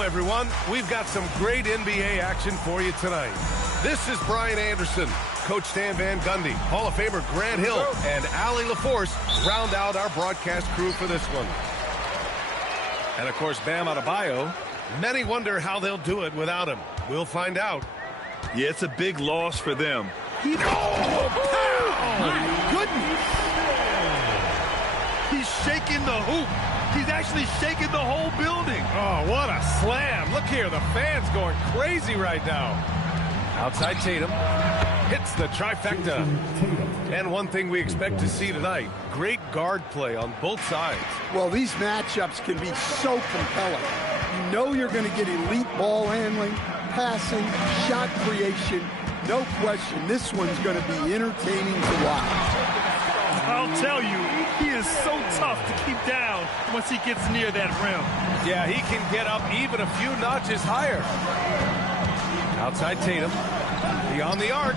Hello, everyone. We've got some great NBA action for you tonight. This is Brian Anderson. Coach Stan Van Gundy, Hall of Famer Grant Hill, and Allie LaForce round out our broadcast crew for this one. And, of course, Bam Adebayo. Many wonder how they'll do it without him. We'll find out. Yeah, it's a big loss for them. My goodness. He's shaking the hoop. He's actually shaking the whole building. Oh, what a slam. Look here, the fans going crazy right now. Outside Tatum. Hits the trifecta. And one thing we expect to see tonight, great guard play on both sides. Well, these matchups can be so compelling. You know you're going to get elite ball handling, passing, shot creation. No question, this one's going to be entertaining to watch. I'll tell you, he is so tough to keep down once he gets near that rim. Yeah, he can get up even a few notches higher. Outside Tatum. Beyond the arc.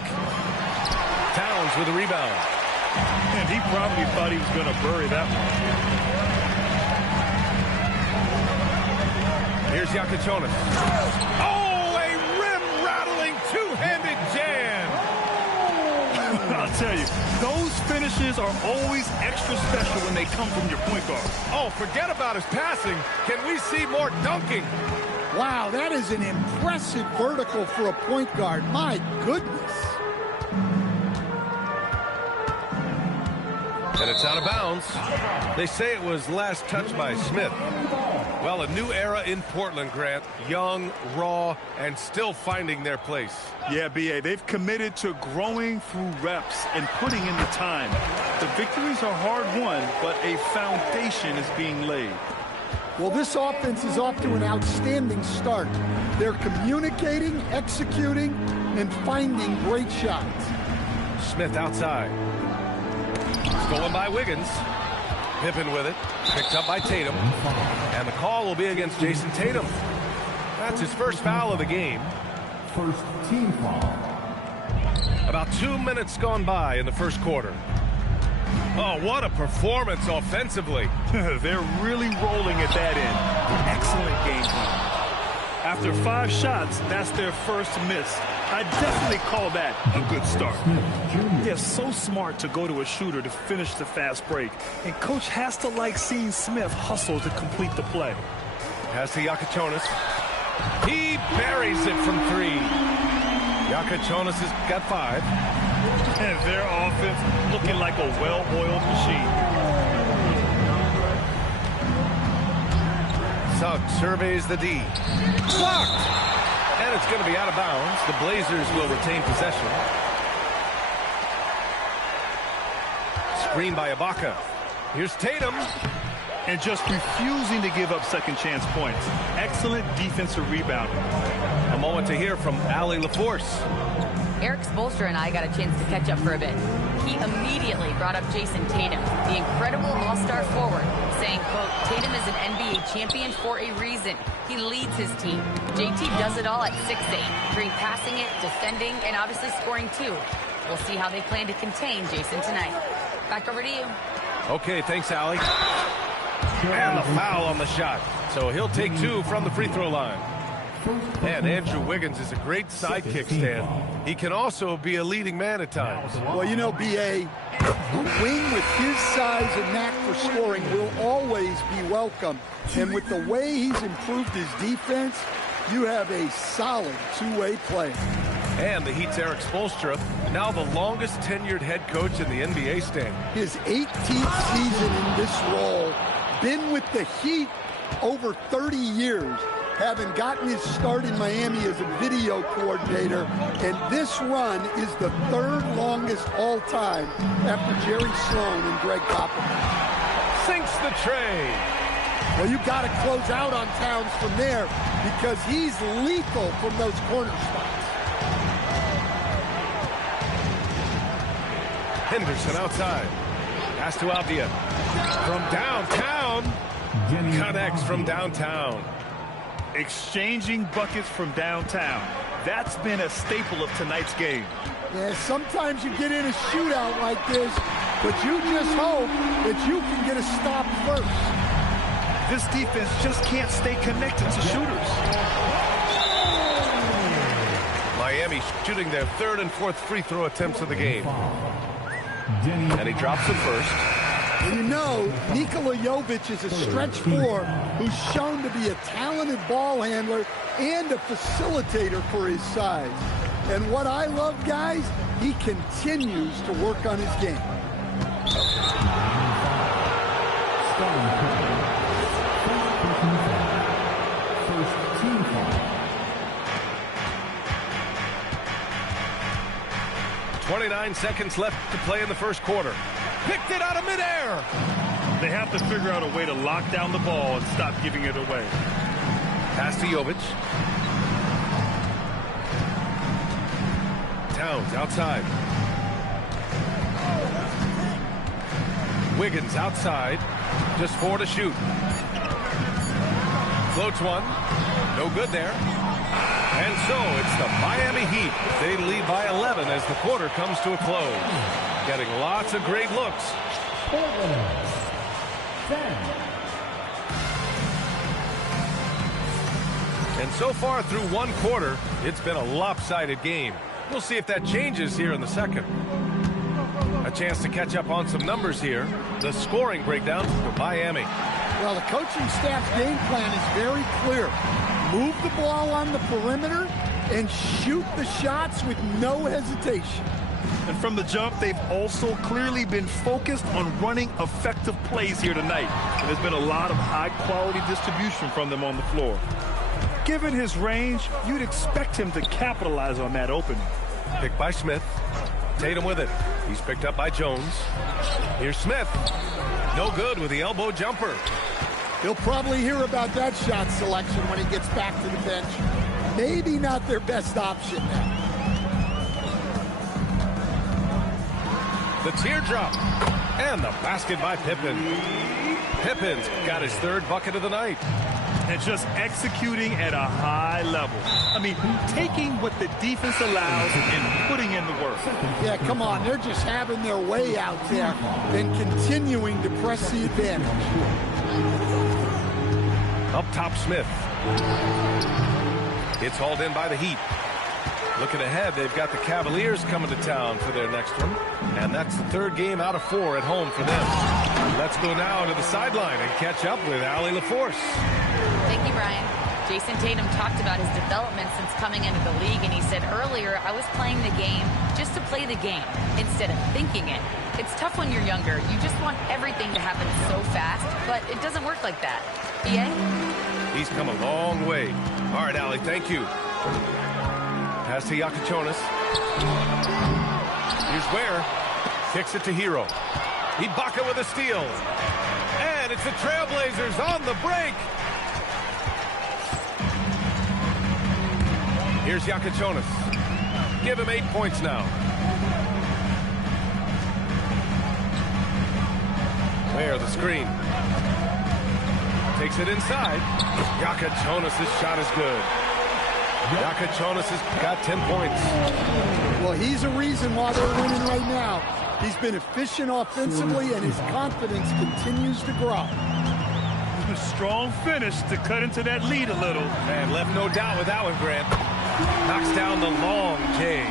Towns with a rebound. And he probably thought he was going to bury that one. Here's Iacochonis. Oh, a rim-rattling two-handed jam. I'll tell you, those finishes are always extra special when they come from your point guard. Oh, forget about his passing. Can we see more dunking? Wow, that is an impressive vertical for a point guard. My goodness. And it's out of bounds. They say it was last touched by Smith. Well, a new era in Portland, Grant. Young, raw, and still finding their place. Yeah, B.A., they've committed to growing through reps and putting in the time. The victories are hard-won, but a foundation is being laid. Well, this offense is off to an outstanding start. They're communicating, executing, and finding great shots. Smith outside. Stolen by Wiggins. Pippen with it. Picked up by Tatum. And the call will be against Jason Tatum. That's his first foul of the game. First team foul. About 2 minutes gone by in the first quarter. Oh, what a performance offensively. They're really rolling at that end. Excellent game plan. After 5 shots, that's their first miss. I definitely call that a good start. They're so smart to go to a shooter to finish the fast break. And Coach has to like seeing Smith hustle to complete the play. Pass to Iacochonis. He buries it from 3. Iacochonis has got 5. And their offense looking like a well-oiled machine. Suggs surveys the D. Blocked! And it's going to be out of bounds. The Blazers will retain possession. Screen by Ibaka. Here's Tatum. And just refusing to give up second chance points. Excellent defensive rebounding. A moment to hear from Allie LaForce. Erik Spoelstra and I got a chance to catch up for a bit. He immediately brought up Jason Tatum, the incredible all-star forward, saying, quote, Tatum is an NBA champion for a reason. He leads his team. JT does it all at 6'8", between passing it, defending, and obviously scoring too. We'll see how they plan to contain Jason tonight. Back over to you. Okay, thanks, Allie. And the foul on the shot. So he'll take 2 from the free throw line. And Andrew Wiggins is a great sidekick, Stan. He can also be a leading man at times. Well, you know, B.A., a wing with his size and knack for scoring will always be welcome. And with the way he's improved his defense, you have a solid two-way player. And the Heat's Erik Spoelstra, now the longest tenured head coach in the NBA, Stan. His 18th season in this role, been with the Heat over 30 years. Having gotten his start in Miami as a video coordinator, and this run is the 3rd longest all time after Jerry Sloan and Greg Popovich. Sinks the tray. Well, you got to close out on Towns from there because he's lethal from those corner spots. Henderson outside. Pass to Avdia. From downtown. Connects from downtown. Exchanging buckets from downtown. That's been a staple of tonight's game. Yeah, sometimes you get in a shootout like this, but you just hope that you can get a stop first. This defense just can't stay connected to shooters. Miami shooting their third and fourth free throw attempts of the game. And he drops it first. You know, Nikola Jovic is a stretch four who's shown to be a talented ball handler and a facilitator for his size. And what I love, guys, he continues to work on his game. First team foul. 29 seconds left to play in the first quarter. Picked it out of midair. They have to figure out a way to lock down the ball and stop giving it away. Pass to Jovic. Towns outside. Wiggins outside. Just 4 to shoot. Floats one. No good there. And so it's the Miami Heat. They lead by 11 as the quarter comes to a close. Getting lots of great looks. Portland. 10. And so far through one quarter, it's been a lopsided game. We'll see if that changes here in the second. A chance to catch up on some numbers here. The scoring breakdown for Miami. Well, the coaching staff's game plan is very clear. Move the ball on the perimeter and shoot the shots with no hesitation. And from the jump, they've also clearly been focused on running effective plays here tonight. And there's been a lot of high-quality distribution from them on the floor. Given his range, you'd expect him to capitalize on that opening. Picked by Smith. Tatum with it. He's picked up by Jones. Here's Smith. No good with the elbow jumper. He'll probably hear about that shot selection when he gets back to the bench. Maybe not their best option now. The teardrop. And the basket by Pippen. Pippen's got his third bucket of the night. And just executing at a high level. I mean, taking what the defense allows and putting in the work. Yeah, come on. They're just having their way out there and continuing to press the advantage. Up top, Smith. It's hauled in by the Heat. Looking ahead, they've got the Cavaliers coming to town for their next one. And that's the third game out of 4 at home for them. Let's go now to the sideline and catch up with Allie LaForce. Thank you, Brian. Jason Tatum talked about his development since coming into the league, and he said earlier, I was playing the game just to play the game instead of thinking it. It's tough when you're younger. You just want everything to happen so fast, but it doesn't work like that. BA? He's come a long way. All right, Allie, thank you. Pass to Yakachonis. Here's Ware. Kicks it to Hero. Ibaka with a steal. And it's the Trailblazers on the break. Here's Yakachonis. Give him 8 points now. Ware, the screen. Takes it inside. Yakachonis' shot is good. Yakachonis has got 10 points. Well, he's a reason why they're winning right now. He's been efficient offensively, and his confidence continues to grow. A strong finish to cut into that lead a little. And left no doubt with that one, Grant. Knocks down the long J.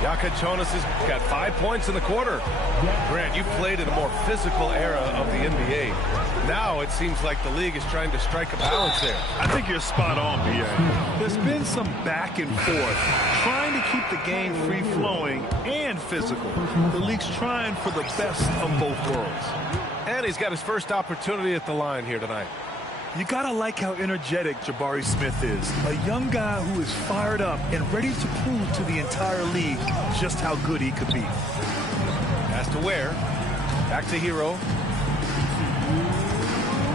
Yakachonis has got 5 points in the quarter. Grant, you've played in a more physical era of the NBA. Now it seems like the league is trying to strike a balance there. I think you're spot on, BA. There's been some back and forth, trying to keep the game free-flowing and physical. The league's trying for the best of both worlds. And he's got his first opportunity at the line here tonight. You gotta like how energetic Jabari Smith is. A young guy who is fired up and ready to prove to the entire league just how good he could be. Pass to Ware. Back to Hero.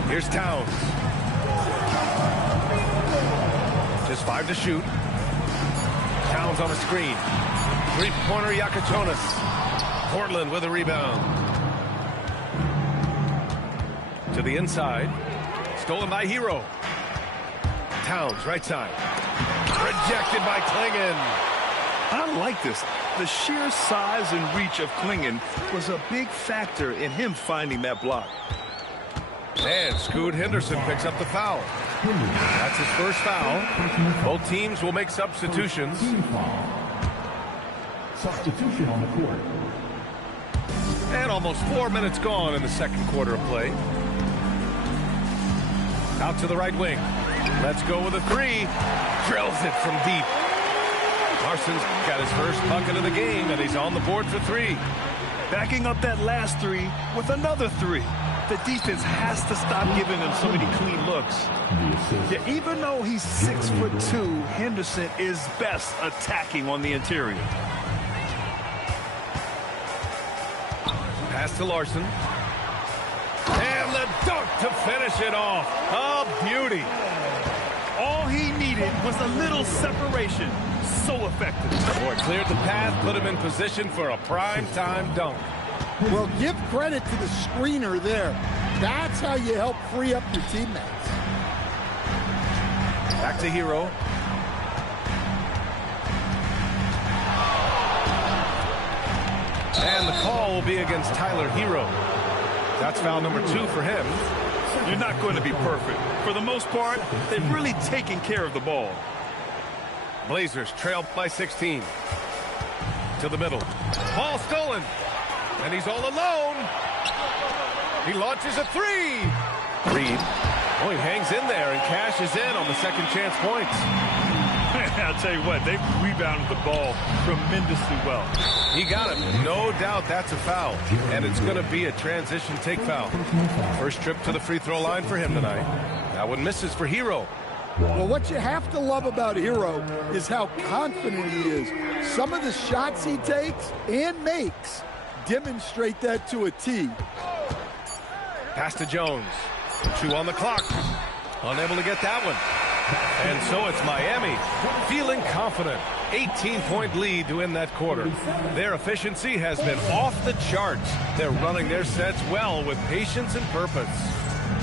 Here's Towns. Just 5 to shoot. Towns on the screen. Three-pointer Yakachonis. Portland with a rebound. To the inside. Stolen by Hero. Towns, right side. Rejected by Klingon. I like this. The sheer size and reach of Klingon was a big factor in him finding that block. And Scoot Henderson picks up the foul. That's his first foul. Both teams will make substitutions. Substitution on the court. And almost 4 minutes gone in the second quarter of play. Out to the right wing. Let's go with a three. Drills it from deep. Larson's got his first bucket of the game, and he's on the board for three. Backing up that last three with another three. The defense has to stop giving him so many clean looks. Yeah, even though he's 6'2", Henderson is best attacking on the interior. Pass to Larson. And the dunk to finish it off. A beauty. All he needed was a little separation. So effective. Boy, cleared the path, put him in position for a prime-time dunk. Well, give credit to the screener there. That's how you help free up your teammates. Back to Hero. And the call will be against Tyler Hero. That's foul number 2 for him. You're not going to be perfect. For the most part, they've really taken care of the ball. Blazers trail by 16. To the middle. Ball stolen. And he's all alone. He launches a three. Reed. Oh, he hangs in there and cashes in on the second chance points. I'll tell you what, they've rebounded the ball tremendously well. He got it. No doubt that's a foul. And it's going to be a transition take foul. First trip to the free throw line for him tonight. That one misses for Hero. Well, what you have to love about Hero is how confident he is. Some of the shots he takes and makes demonstrate that to a T. Pass to Jones. 2 on the clock. Unable to get that one. And so it's Miami feeling confident. 18-point lead to end that quarter. Their efficiency has been off the charts. They're running their sets well with patience and purpose.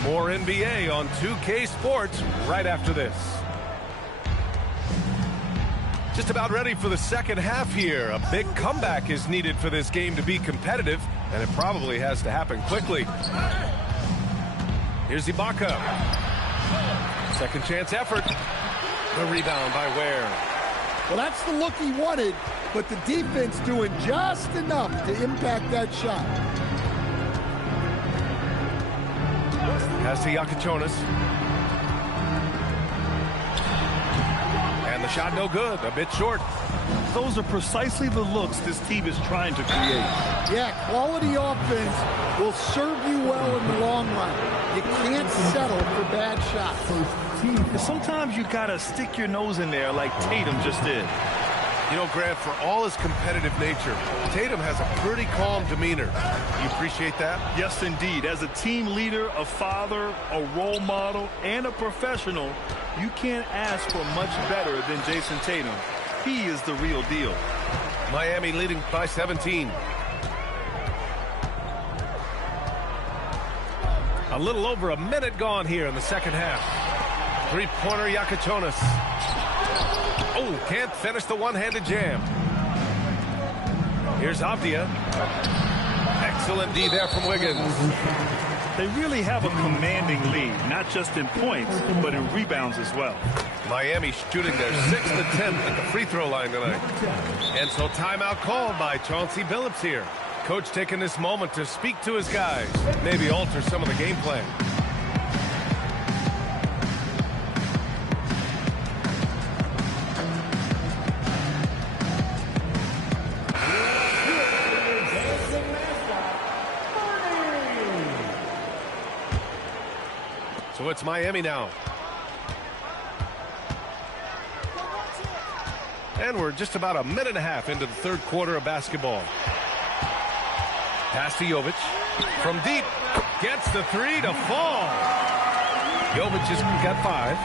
More NBA on 2K Sports right after this. Just about ready for the second half here. A big comeback is needed for this game to be competitive, and it probably has to happen quickly. Here's Ibaka. Second chance effort. The rebound by Ware. Well, that's the look he wanted, but the defense doing just enough to impact that shot. Pass to Iacochonis. And the shot no good, a bit short. Those are precisely the looks this team is trying to create. Yeah, quality offense will serve you well in the long run. You can't settle for bad shots. Sometimes you gotta stick your nose in there like Tatum just did. You know, Grant, for all his competitive nature, Tatum has a pretty calm demeanor. You appreciate that? Yes, indeed. As a team leader, a father, a role model, and a professional, you can't ask for much better than Jason Tatum. He is the real deal. Miami leading by 17. A little over a minute gone here in the second half. Three-pointer Iacochonis. Oh, can't finish the one-handed jam. Here's Avdia. Excellent D there from Wiggins. They really have a commanding lead, not just in points, but in rebounds as well. Miami shooting their 6th attempt at the free throw line tonight. And so timeout called by Chauncey Billups here. Coach taking this moment to speak to his guys, maybe alter some of the game plan. So it's Miami now. And we're just about a minute and a half into the third quarter of basketball. Pass to Jovic. From deep. Gets the three to fall. Jovic has got 5.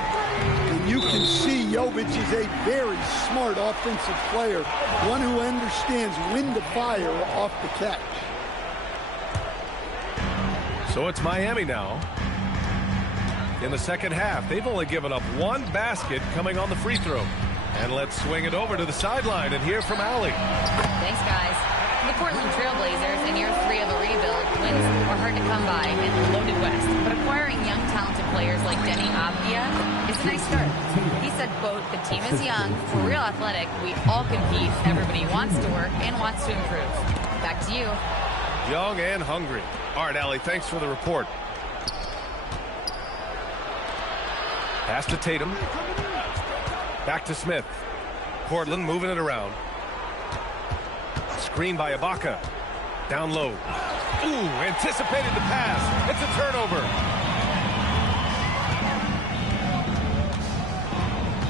And you can see Jovic is a very smart offensive player. One who understands when to fire off the catch. So it's Miami now. In the second half, they've only given up 1 basket coming on the free throw. And let's swing it over to the sideline and hear from Allie. Thanks, guys. The Portland Trail Blazers in year 3 of a rebuild. Wins are hard to come by in the loaded West, but acquiring players like Denny Avdia is a nice start. He said, quote, "The team is young, we're real athletic, we all compete, everybody wants to work and wants to improve." Back to you. Young and hungry. All right, Allie, thanks for the report. Pass to Tatum. Back to Smith. Portland moving it around. Screen by Ibaka. Down low. Ooh, anticipated the pass. It's a turnover.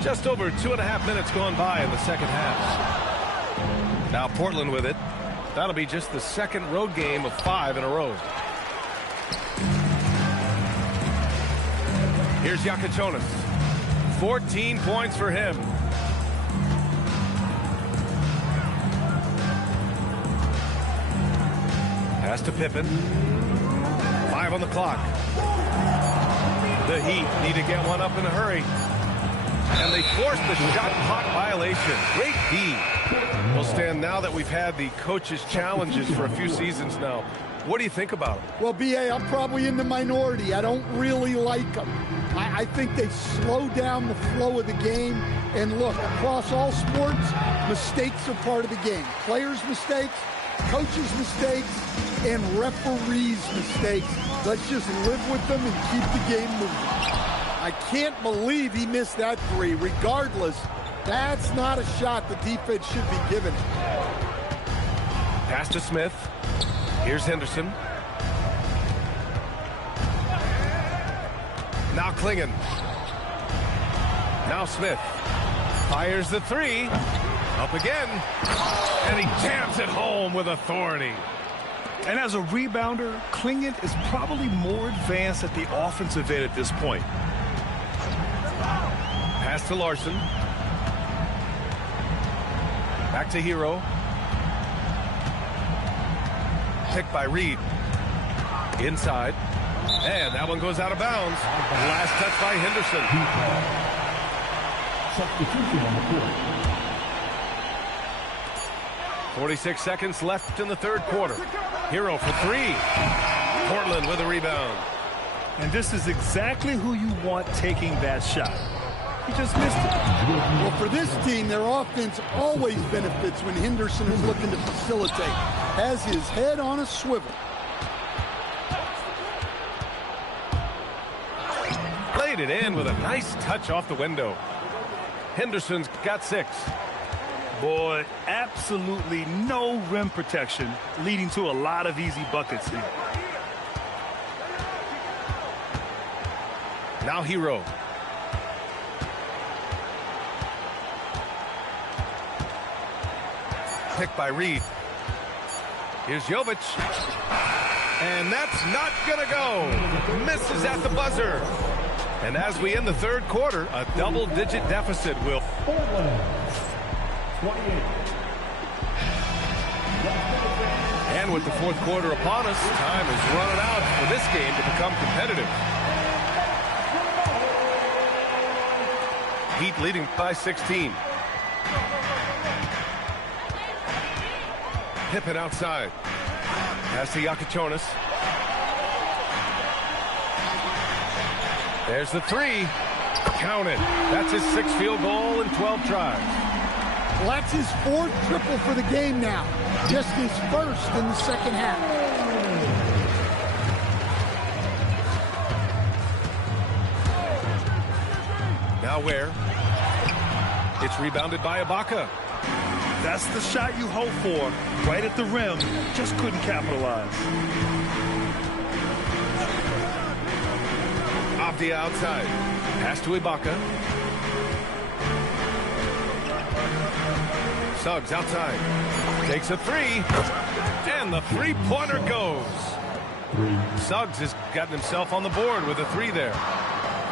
Just over 2.5 minutes gone by in the second half. Now Portland with it. That'll be just the second road game of 5 in a row. Here's Yakatonis. 14 points for him. Pass to Pippen. 5 on the clock. The Heat need to get one up in a hurry. And they forced the shot clock violation. Great D. We'll stand now that we've had the coaches' challenges for a few seasons now. What do you think about it? Well, B.A., I'm probably in the minority. I don't really like them. I think they slow down the flow of the game. And look, across all sports, mistakes are part of the game. Players' mistakes, coaches' mistakes, and referees' mistakes. Let's just live with them and keep the game moving. I can't believe he missed that three. Regardless, that's not a shot the defense should be giving it. Pass to Smith. Here's Henderson. Now Klingon. Now Smith. Fires the three. Up again. And he jams it home with authority. And as a rebounder, Klingon is probably more advanced at the offensive end at this point. Pass to Larson. Back to Hero. Picked by Reed. Inside. And that one goes out of bounds. Last touch by Henderson. Substitution on the court. 46 seconds left in the third quarter. Hero for three. Portland with a rebound. And this is exactly who you want taking that shot. He just missed it. Well, for this team, their offense always benefits when Henderson is looking to facilitate. Has his head on a swivel. Played it in with a nice touch off the window. Henderson's got 6. Boy, absolutely no rim protection, leading to a lot of easy buckets here. Now Hero. Picked by Reed. Here's Jovic. And that's not going to go. Misses at the buzzer. And as we end the third quarter, a double-digit deficit will... Portland, 28. And with the fourth quarter upon us, time is running out for this game to become competitive. Heat leading by 16. Pippen outside. Pass to Yakatonis. There's the three. Count it. That's his 6th field goal in 12 tries. Well, that's his 4th triple for the game now. Just his 1st in the second half. Now where? It's rebounded by Ibaka. That's the shot you hope for. Right at the rim. Just couldn't capitalize. Avdia outside. Pass to Ibaka. Suggs outside. Takes a three. And the three-pointer goes. Suggs has gotten himself on the board with a 3 there.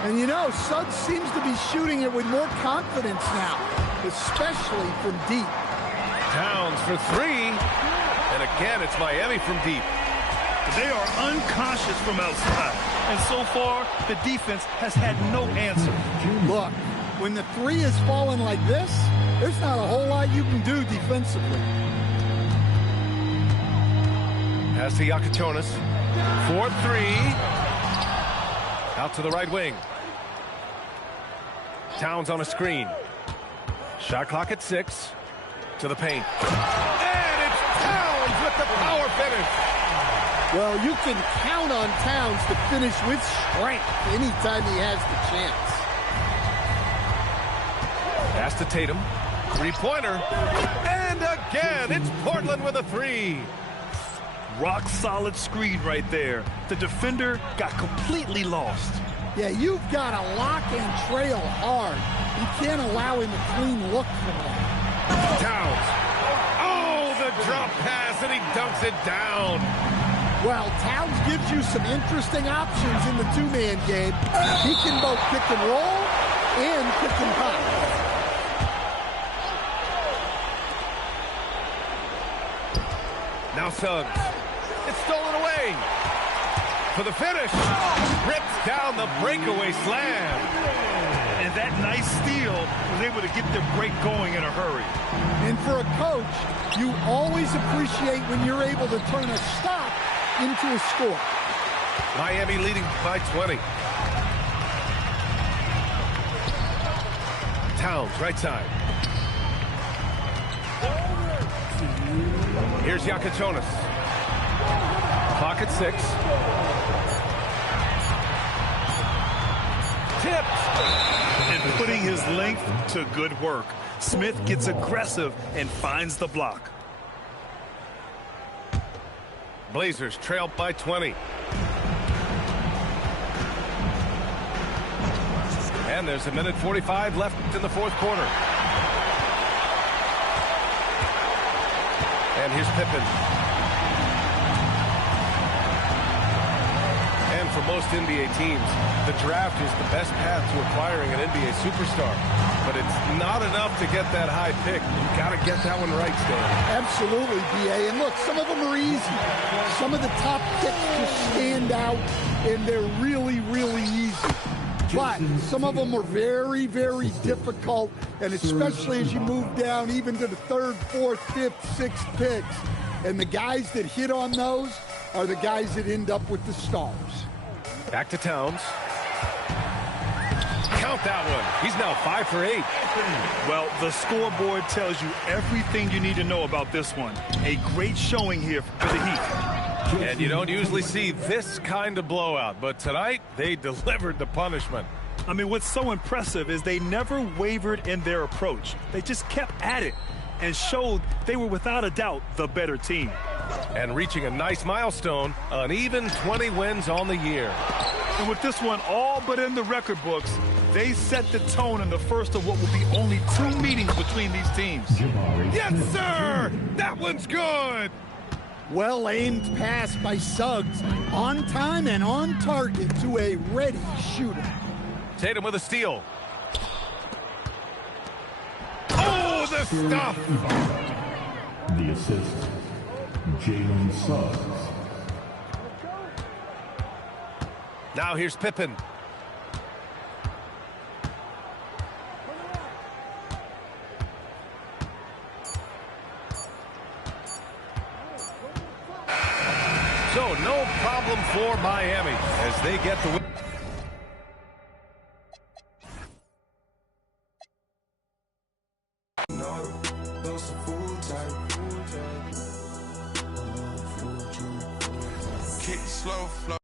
And you know, Suggs seems to be shooting it with more confidence now, especially from deep. Towns for 3. And again, it's Miami from deep. They are unconscious from outside. And so far, the defense has had no answer. Look, when the 3 is falling like this, there's not a whole lot you can do defensively. Pass to Yakatonis. 4-3. Out to the right wing. Towns on a screen. Shot clock at 6. To the paint. And it's Towns with the power finish. Well, you can count on Towns to finish with strength anytime he has the chance. Pass to Tatum. Three-pointer. And again, it's Portland with a 3. Rock solid screen right there. The defender got completely lost. Yeah, you've got to lock and trail hard. You can't allow him a clean look from that. Towns. Oh, the drop pass, and he dunks it down. Well, Towns gives you some interesting options in the two-man game. He can both pick and roll and pick and pop. Now Suggs. It's stolen away. For the finish. Rips down the breakaway slam. And that nice steal was able to get their break going in a hurry. And for a coach, you always appreciate when you're able to turn a stop into a score. Miami leading by 20. Towns, right side. Here's Yakatonis. Clock at 6. Tipped. And putting his length to good work. Smith gets aggressive and finds the block. Blazers trail by 20. And there's 1:45 left in the fourth quarter. And here's Pippen. And for most NBA teams, the draft is the best path to acquiring an NBA superstar. But it's not enough to get that high pick. You've got to get that one right, Stan. Absolutely, B.A. And look, some of them are easy. Some of the top picks just stand out, and they're really, really easy. But some of them are very, very difficult, and especially as you move down even to the 3rd, 4th, 5th, 6th picks. And the guys that hit on those are the guys that end up with the stars. Back to Towns. Count that one. He's now 5 for 8. Well, the scoreboard tells you everything you need to know about this one. A great showing here for the Heat. And you don't usually see this kind of blowout, but tonight they delivered the punishment. I mean, what's so impressive is they never wavered in their approach. They just kept at it and showed they were without a doubt the better team. And reaching a nice milestone, an even 20 wins on the year. And with this one all but in the record books, they set the tone in the first of what will be only 2 meetings between these teams. Yes, sir! That one's good! Well-aimed pass by Suggs, on time and on target to a ready shooter. Tatum with a steal. Oh, the stuff! The assist, Jalen Suggs. Now here's Pippen. So no problem for Miami as they get the win. Kick slow flow.